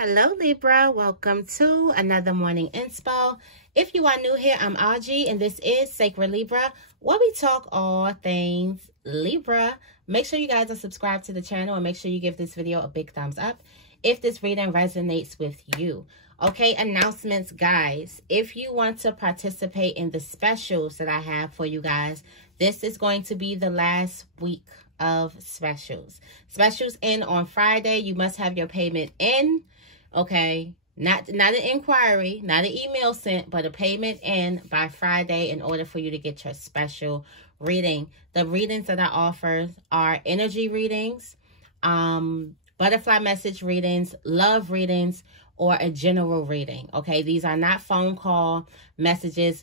Hello Libra, welcome to another morning inspo. If you are new here, I'm Audrey and this is Sacred Libra, where we talk all things Libra. Make sure you guys are subscribed to the channel and make sure you give this video a big thumbs up if this reading resonates with you. Okay, announcements, guys. If you want to participate in the specials that I have for you guys, this is going to be the last week of specials. Specials end on Friday. You must have your payment in. Okay, not an inquiry, not an email sent, but a payment in by Friday in order for you to get your special reading. The readings that I offer are energy readings, butterfly message readings, love readings, or a general reading. Okay, these are not phone call messages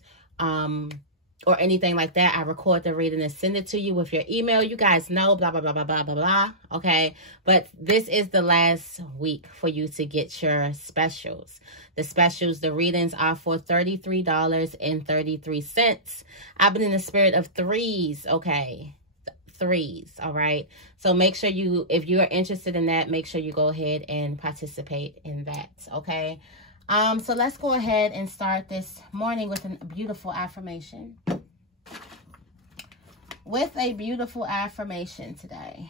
or anything like that. I record the reading and send it to you with your email. You guys know, blah, blah, blah, blah, blah, blah, blah. Okay, but this is the last week for you to get your specials. The specials, the readings are for $33.33. I've been in the spirit of threes, okay? Threes, all right? So make sure you, if you are interested in that, make sure you go ahead and participate in that, okay? So let's go ahead and start this morning with a beautiful affirmation. With a beautiful affirmation today.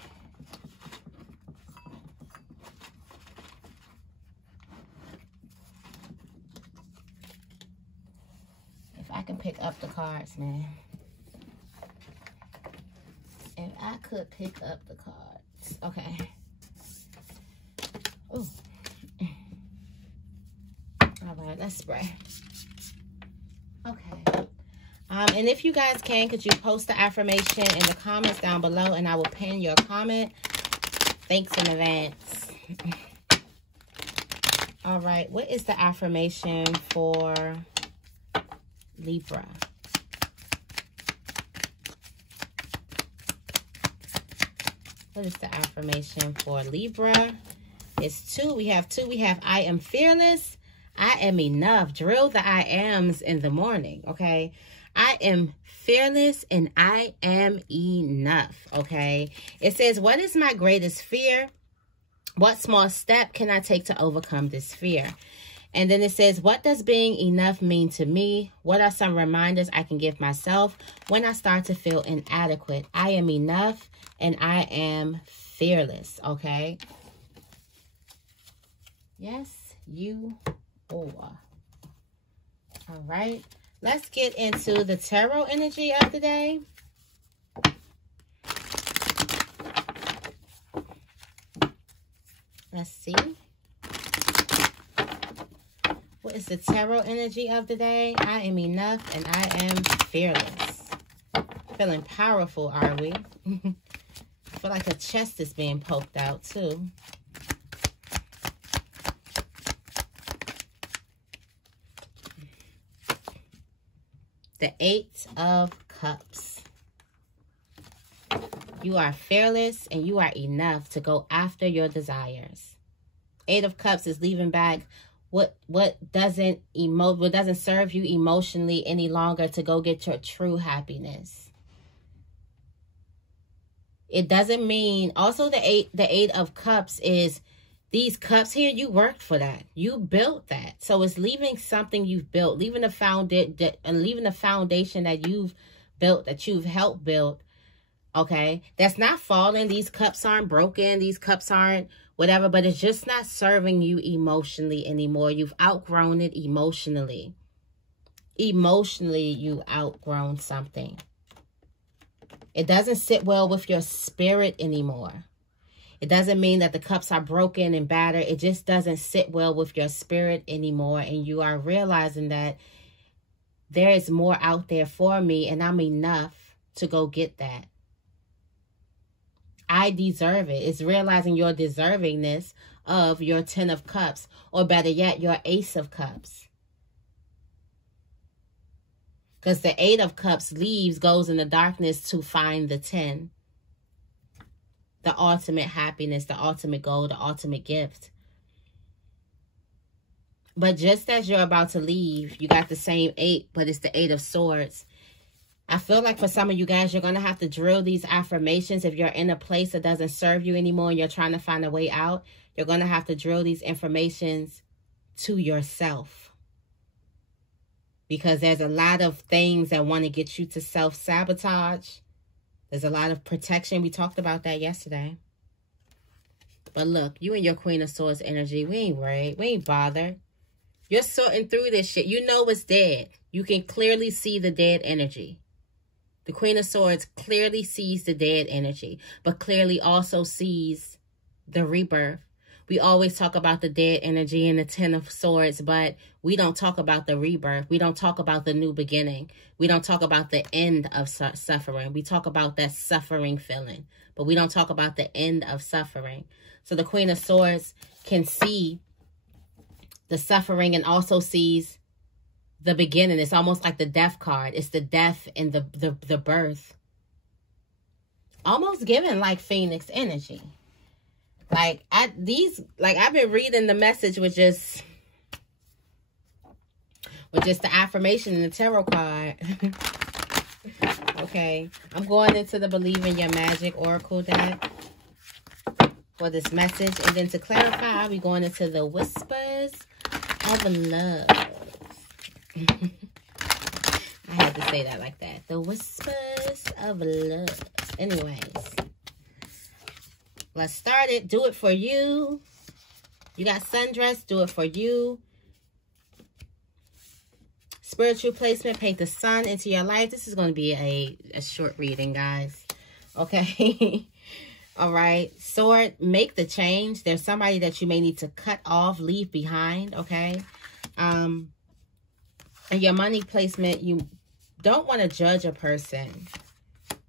If I can pick up the cards, man. If I could pick up the cards. Okay. Ooh. All right, let's spray. Okay. And if you guys can, could you post the affirmation in the comments down below and I will pin your comment. Thanks in advance. All right, what is the affirmation for Libra? What is the affirmation for Libra? It's two. We have two. We have I am fearless. I am enough. Drill the I ams in the morning, okay? I am fearless and I am enough, okay? It says, what is my greatest fear? What small step can I take to overcome this fear? And then it says, what does being enough mean to me? What are some reminders I can give myself when I start to feel inadequate? I am enough and I am fearless, Yes, you are. All right, let's get into the tarot energy of the day. Let's see. What is the tarot energy of the day? I am enough and I am fearless. Feeling powerful, are we? I feel like a chest is being poked out too. The Eight of Cups. You are fearless and you are enough to go after your desires. Eight of Cups is leaving back what doesn't serve you emotionally any longer to go get your true happiness. It doesn't mean, also the eight of Cups is these cups here, you worked for that. You built that. So it's leaving something you've built, leaving the foundation that you've built, that you've helped build. Okay. That's not falling. These cups aren't broken. These cups aren't whatever, but it's just not serving you emotionally anymore. You've outgrown it emotionally. Emotionally, you outgrown something. It doesn't sit well with your spirit anymore. It doesn't mean that the cups are broken and battered. It just doesn't sit well with your spirit anymore. And you are realizing that there is more out there for me and I'm enough to go get that. I deserve it. It's realizing your deservingness of your 10 of Cups, or better yet, your Ace of Cups. Because the 8 of Cups leaves, goes in the darkness to find the 10. The ultimate happiness, the ultimate goal, the ultimate gift. But just as you're about to leave, you got the same 8, but it's the 8 of Swords. I feel like for some of you guys, you're going to have to drill these affirmations if you're in a place that doesn't serve you anymore and you're trying to find a way out. You're going to have to drill these informations to yourself. Because there's a lot of things that want to get you to self-sabotage. There's a lot of protection. We talked about that yesterday. But look, you and your Queen of Swords energy, we ain't worried. We ain't bothered. You're sorting through this shit. You know it's dead. You can clearly see the dead energy. The Queen of Swords clearly sees the dead energy, but clearly also sees the rebirth. We always talk about the dead energy and the Ten of Swords, but we don't talk about the rebirth. We don't talk about the new beginning. We don't talk about the end of suffering. We talk about that suffering feeling, but we don't talk about the end of suffering. So the Queen of Swords can see the suffering and also sees the beginning. It's almost like the death card. It's the death and the birth. Almost given like Phoenix energy. Like I've been reading the message with just the affirmation and the tarot card. Okay, I'm going into the Believe in Your Magic Oracle deck for this message, and then to clarify, we're going into the Whispers of Love. I had to say that like that. The Whispers of Love. Anyways. Let's start it. Do it for you. You got sundress. Do it for you. Spiritual placement. Paint the sun into your life. This is going to be a short reading, guys. Okay. All right. Sword. Make the change. There's somebody that you may need to cut off, leave behind. Okay. And your money placement. You don't want to judge a person.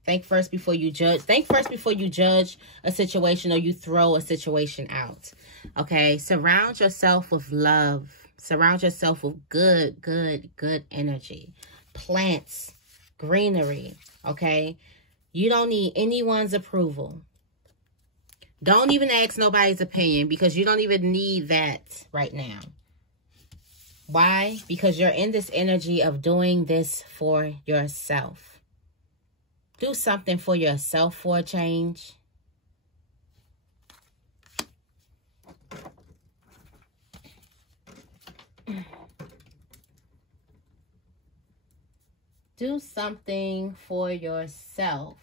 Think first before you judge. Think first before you judge a situation or you throw a situation out. Okay? Surround yourself with love. Surround yourself with good energy. Plants, greenery. Okay? You don't need anyone's approval. Don't even ask nobody's opinion because you don't even need that right now. Why? Because you're in this energy of doing this for yourself. Do something for yourself for a change. Do something for yourself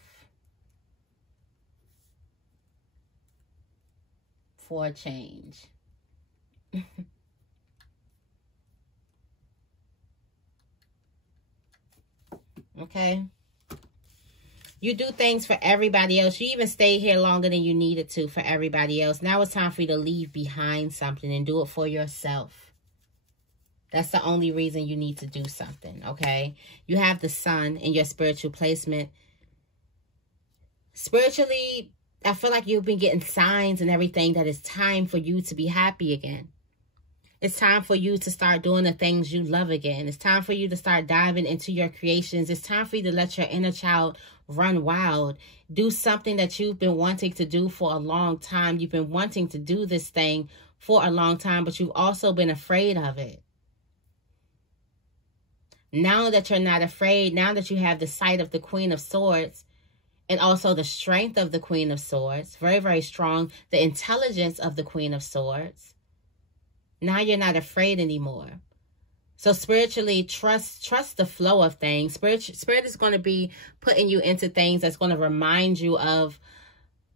for a change. Okay? You do things for everybody else. You even stay here longer than you needed to for everybody else. Now it's time for you to leave behind something and do it for yourself. That's the only reason you need to do something, okay? You have the sun in your spiritual placement. Spiritually, I feel like you've been getting signs and everything that it's time for you to be happy again. It's time for you to start doing the things you love again. It's time for you to start diving into your creations. It's time for you to let your inner child run wild. Do something that you've been wanting to do for a long time. You've been wanting to do this thing for a long time, but you've also been afraid of it. Now that you're not afraid, now that you have the sight of the Queen of Swords and also the strength of the Queen of Swords, very, very strong, the intelligence of the Queen of Swords, now you're not afraid anymore. So spiritually, trust the flow of things. Spirit is going to be putting you into things that's going to remind you of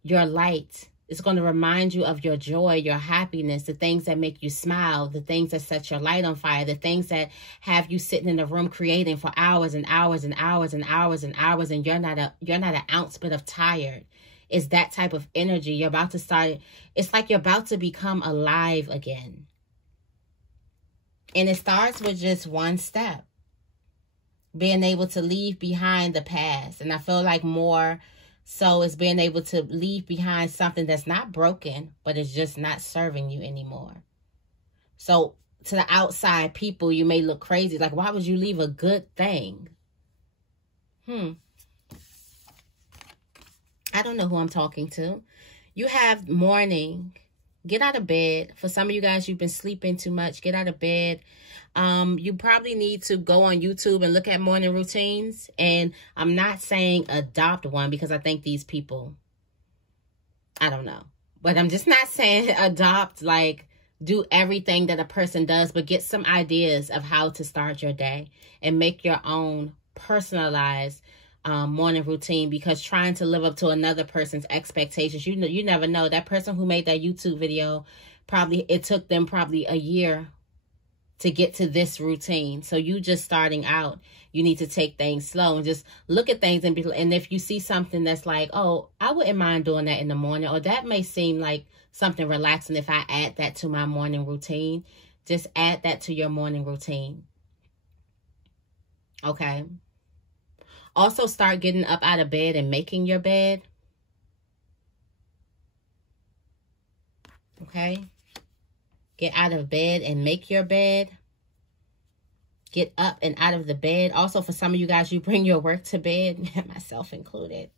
your light. It's going to remind you of your joy, your happiness, the things that make you smile, the things that set your light on fire, the things that have you sitting in a room creating for hours and hours and hours and hours and hours, and you're not an ounce bit of tired. It's that type of energy. You're about to start. It's like you're about to become alive again. And it starts with just one step. Being able to leave behind the past. And I feel like more so is being able to leave behind something that's not broken, but it's just not serving you anymore. So to the outside people, you may look crazy. Like, why would you leave a good thing? I don't know who I'm talking to. You have mourning. Get out of bed. For some of you guys, you've been sleeping too much. Get out of bed. You probably need to go on YouTube and look at morning routines. And I'm not saying adopt one because I think these people, I don't know. But I'm just not saying adopt, like, do everything that a person does, but get some ideas of how to start your day and make your own personalized morning routine, because trying to live up to another person's expectations, you never know. That person who made that YouTube video, probably it took them probably a year to get to this routine. So you just starting out, you need to take things slow and just look at things, and if you see something that's like, oh, I wouldn't mind doing that in the morning, or that may seem like something relaxing if I add that to my morning routine, just add that to your morning routine. Okay. Also start getting up out of bed and making your bed. Okay. Get out of bed and make your bed. Get up and out of the bed. Also, for some of you guys, you bring your work to bed, myself included.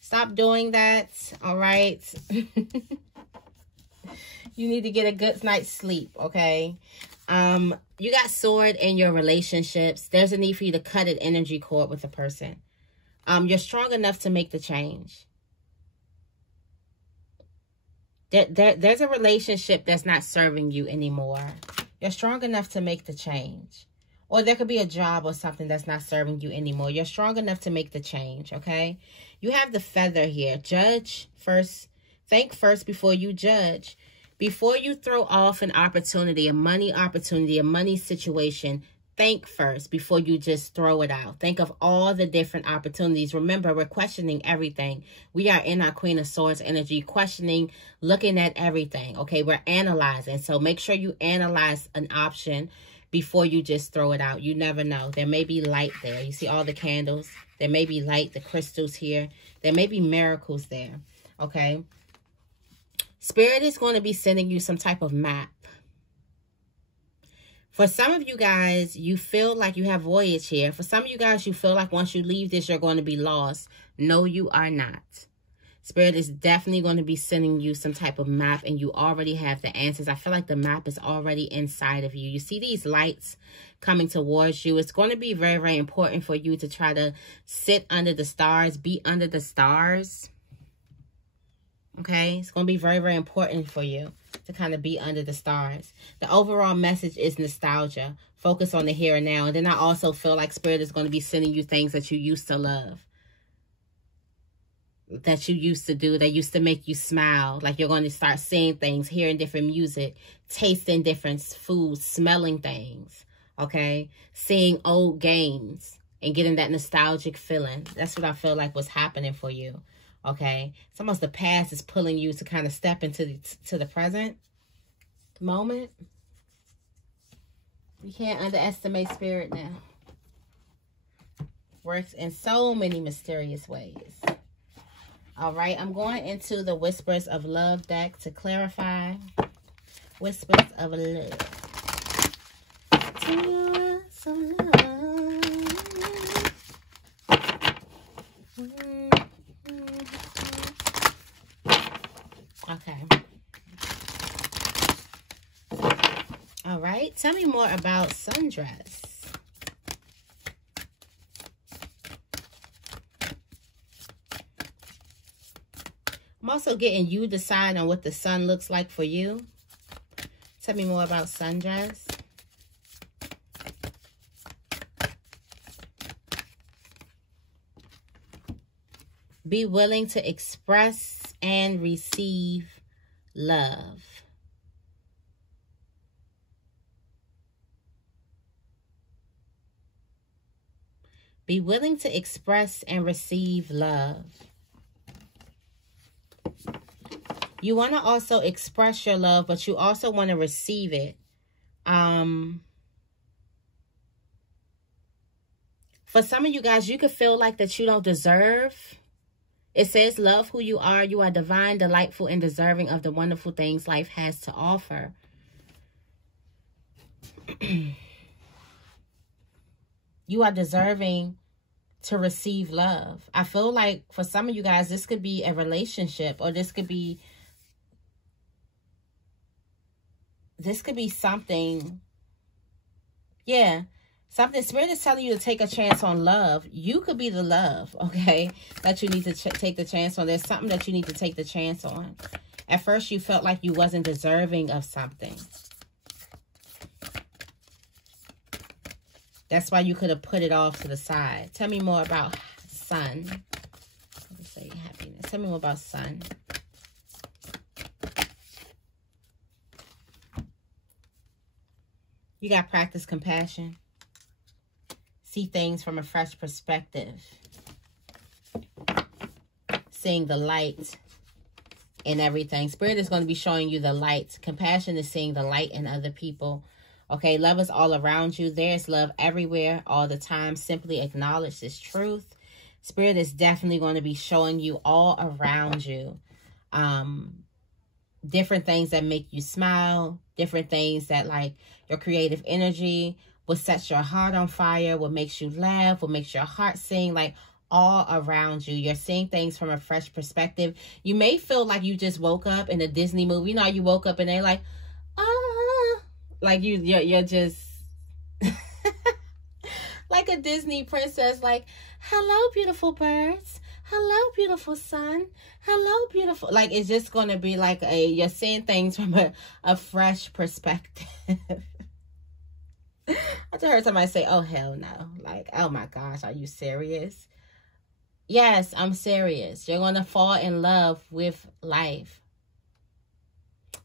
Stop doing that, all right? You need to get a good night's sleep, okay? You got sword in your relationships. There's a need for you to cut an energy cord with a person. You're strong enough to make the change. There's a relationship that's not serving you anymore. You're strong enough to make the change. Or there could be a job or something that's not serving you anymore. You're strong enough to make the change, okay? You have the feather here. Judge first. Think first before you judge. Before you throw off an opportunity, a money situation, think first before you just throw it out. Think of all the different opportunities. Remember, we're questioning everything. We are in our Queen of Swords energy, questioning, looking at everything. Okay, we're analyzing. So make sure you analyze an option before you just throw it out. You never know. There may be light there. You see all the candles? There may be light, the crystals here. There may be miracles there. Okay. Spirit is going to be sending you some type of map. For some of you guys, you feel like you have voyage here. For some of you guys, you feel like once you leave this, you're going to be lost. No, you are not. Spirit is definitely going to be sending you some type of map, and you already have the answers. I feel like the map is already inside of you. You see these lights coming towards you. It's going to be very, very important for you to try to sit under the stars, be under the stars. Okay, it's going to be very, very important for you to kind of be under the stars. The overall message is nostalgia. Focus on the here and now. And then I also feel like Spirit is going to be sending you things that you used to love, that you used to do, that used to make you smile. Like you're going to start seeing things, hearing different music, tasting different foods, smelling things. Okay, seeing old games and getting that nostalgic feeling. That's what I feel like was happening for you. Okay, it's almost the past is pulling you to kind of step into the present moment. You can't underestimate Spirit now. Works in so many mysterious ways. All right, I'm going into the Whispers of Love deck to clarify. Whispers of Love. Some love. Okay. All right. Tell me more about Sundress. I'm also getting you decide on what the sun looks like for you. Tell me more about Sundress. Be willing to express and receive love. Be willing to express and receive love. You want to also express your love, but you also want to receive it. For some of you guys, you could feel like that you don't deserve. It says, love who you are. You are divine, delightful, and deserving of the wonderful things life has to offer. You are deserving to receive love. I feel like for some of you guys, this could be a relationship, or this could be something. Yeah. Something. Spirit is telling you to take a chance on love. You could be the love, okay, that you need to take the chance on. There's something that you need to take the chance on. At first, you felt like you wasn't deserving of something. That's why you could have put it off to the side. Tell me more about Sun. Let me say happiness. Tell me more about Sun. You got practice compassion. See things from a fresh perspective. Seeing the light in everything. Spirit is going to be showing you the light. Compassion is seeing the light in other people. Okay, love is all around you. There's love everywhere, all the time. Simply acknowledge this truth. Spirit is definitely going to be showing you all around you. Different things that make you smile. Different things that, like, your creative energy, what sets your heart on fire, what makes you laugh, what makes your heart sing, like, all around you. You're seeing things from a fresh perspective. You may feel like you just woke up in a Disney movie. You know, you woke up and they're like, ah, like you're just like a Disney princess, like, hello, beautiful birds. Hello, beautiful sun. Hello, beautiful. Like, it's just going to be like you're seeing things from a fresh perspective. I just heard somebody say, oh, hell no. Like, oh my gosh, are you serious? Yes, I'm serious. You're going to fall in love with life.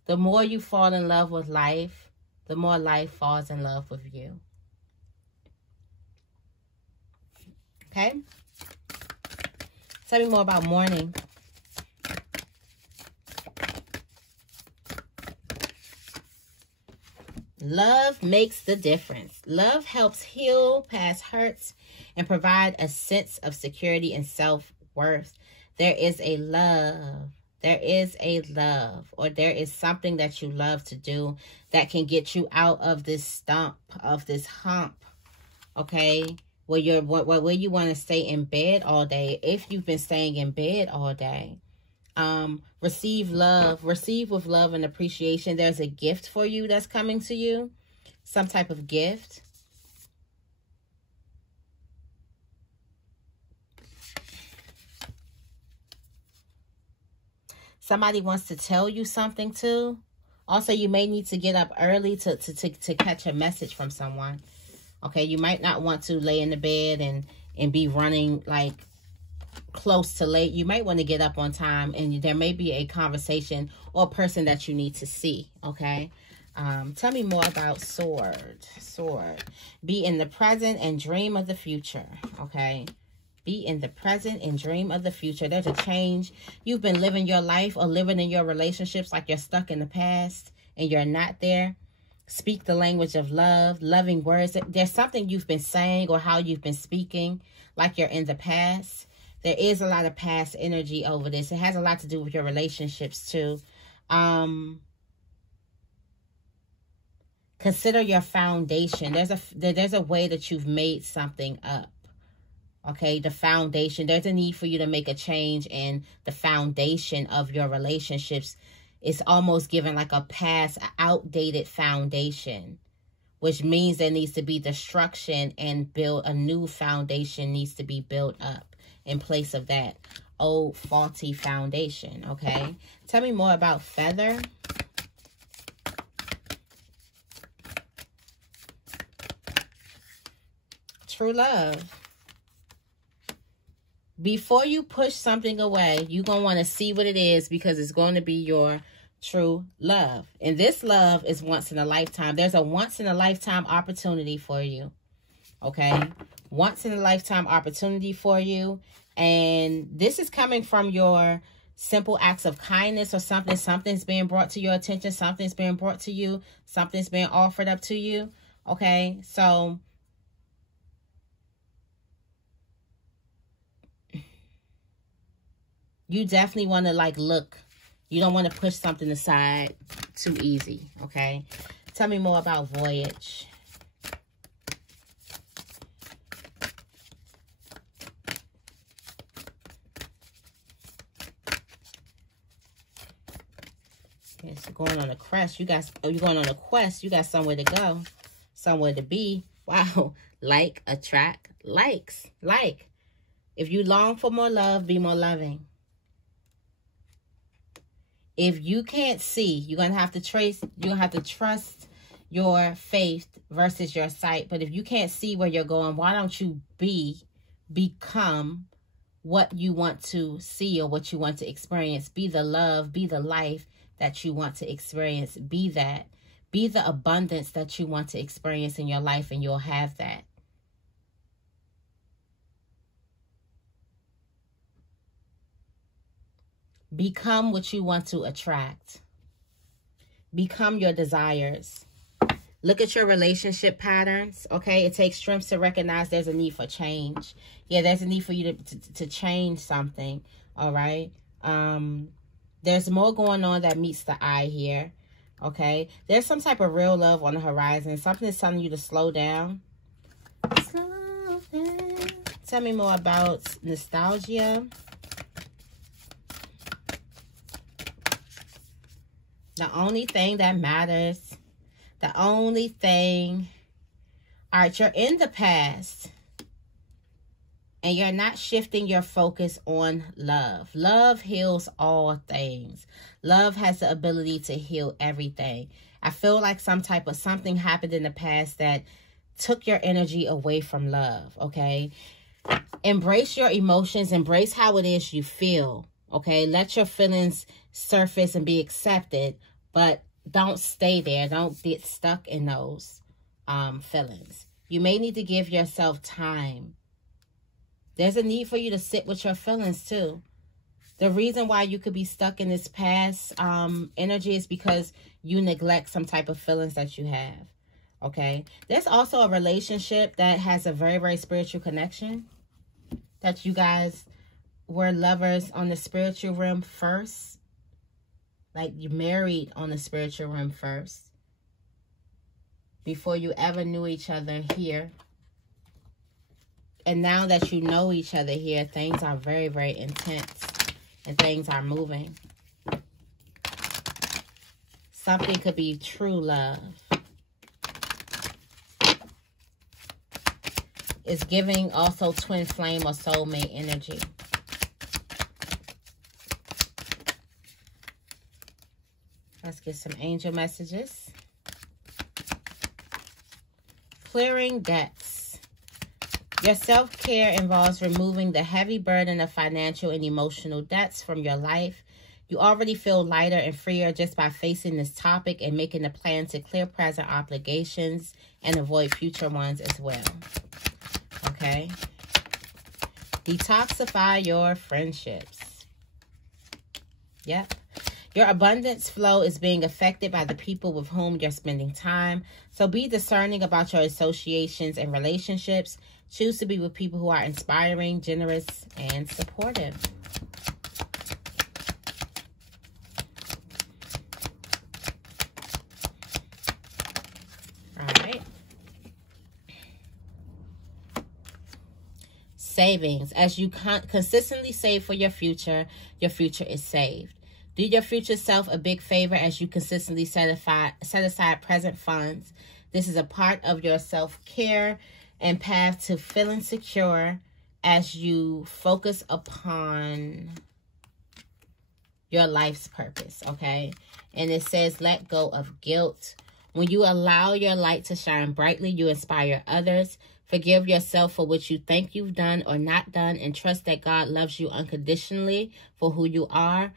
The more you fall in love with life, the more life falls in love with you. Okay? Tell me more about mourning. Love makes the difference. Love helps heal past hurts and provide a sense of security and self-worth. There is a love. There is a love, or there is something that you love to do that can get you out of this stump, of this hump, okay? Where you want to stay in bed all day. If you've been staying in bed all day, receive love. Receive with love and appreciation. There's a gift for you that's coming to you. Some type of gift. Somebody wants to tell you something too. Also, you may need to get up early to catch a message from someone. Okay, you might not want to lay in the bed and be running like close to late. You might want to get up on time, and there may be a conversation or a person that you need to see. Okay, tell me more about Sword. Sword. Be in the present and dream of the future. Okay. Be in the present and dream of the future. There's a change. You've been living your life or living in your relationships like you're stuck in the past and you're not there. Speak the language of love, loving words. There's something you've been saying or how you've been speaking like you're in the past. There is a lot of past energy over this. It has a lot to do with your relationships too. Consider your foundation. There's a way that you've made something up. Okay, the foundation. There's a need for you to make a change in the foundation of your relationships. It's almost given like a past, outdated foundation, which means there needs to be destruction and build a new foundation needs to be built up in place of that old faulty foundation. Okay, tell me more about Feather. True love. Before you push something away, you're going to want to see what it is because it's going to be your true love. And this love is once in a lifetime. There's a once in a lifetime opportunity for you. Okay? Once in a lifetime opportunity for you. And this is coming from your simple acts of kindness or something. Something's being brought to your attention. Something's being brought to you. Something's being offered up to you. Okay? So you definitely want to like look. You don't want to push something aside too easy, okay? Tell me more about Voyage. Okay, so going on a quest. You're going on a quest. You got somewhere to go, somewhere to be. Wow. Like, attract, likes. Like. If you long for more love, be more loving. If you can't see, you're going to have to trust your faith versus your sight. But if you can't see where you're going, why don't you become what you want to see or what you want to experience? Be the love, be the life that you want to experience. Be that. Be the abundance that you want to experience in your life, and you'll have that. Become what you want to attract. Become your desires. Look at your relationship patterns, okay? It takes strength to recognize there's a need for change. Yeah, there's a need for you to change something, all right? There's more going on that meets the eye here, okay? There's some type of real love on the horizon. Something is telling you to slow down. Slow down. Tell me more about nostalgia. The only thing that matters, the only thing, all right, you're in the past and you're not shifting your focus on love. Love heals all things. Love has the ability to heal everything. I feel like something happened in the past that took your energy away from love, okay? Embrace your emotions. Embrace how it is you feel, okay? Let your feelings surface and be accepted, but don't stay there. Don't get stuck in those feelings. You may need to give yourself time. There's a need for you to sit with your feelings too. The reason why you could be stuck in this past energy is because you neglect some type of feelings that you have, okay? There's also a relationship that has a very, very spiritual connection, that you guys were lovers on the spiritual realm first. Like you married on the spiritual realm first, before you ever knew each other here. And now that you know each other here, things are very, very intense and things are moving. Something could be true love. It's giving also twin flame or soulmate energy. Let's get some angel messages. Clearing debts. Your self-care involves removing the heavy burden of financial and emotional debts from your life. You already feel lighter and freer just by facing this topic and making a plan to clear present obligations and avoid future ones as well. Okay? Detoxify your friendships. Yep. Your abundance flow is being affected by the people with whom you're spending time. So be discerning about your associations and relationships. Choose to be with people who are inspiring, generous, and supportive. All right. Savings. As you consistently save for your future is saved. Do your future self a big favor as you consistently set aside present funds. This is a part of your self-care and path to feeling secure as you focus upon your life's purpose, okay? And it says, let go of guilt. When you allow your light to shine brightly, you inspire others. Forgive yourself for what you think you've done or not done, and trust that God loves you unconditionally for who you are.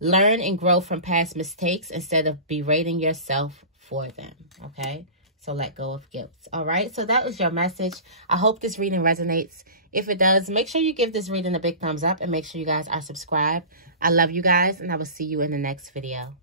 Learn and grow from past mistakes instead of berating yourself for them, okay? So let go of guilt. All right, so that was your message. I hope this reading resonates. If it does, make sure you give this reading a big thumbs up and make sure you guys are subscribed. I love you guys, and I will see you in the next video.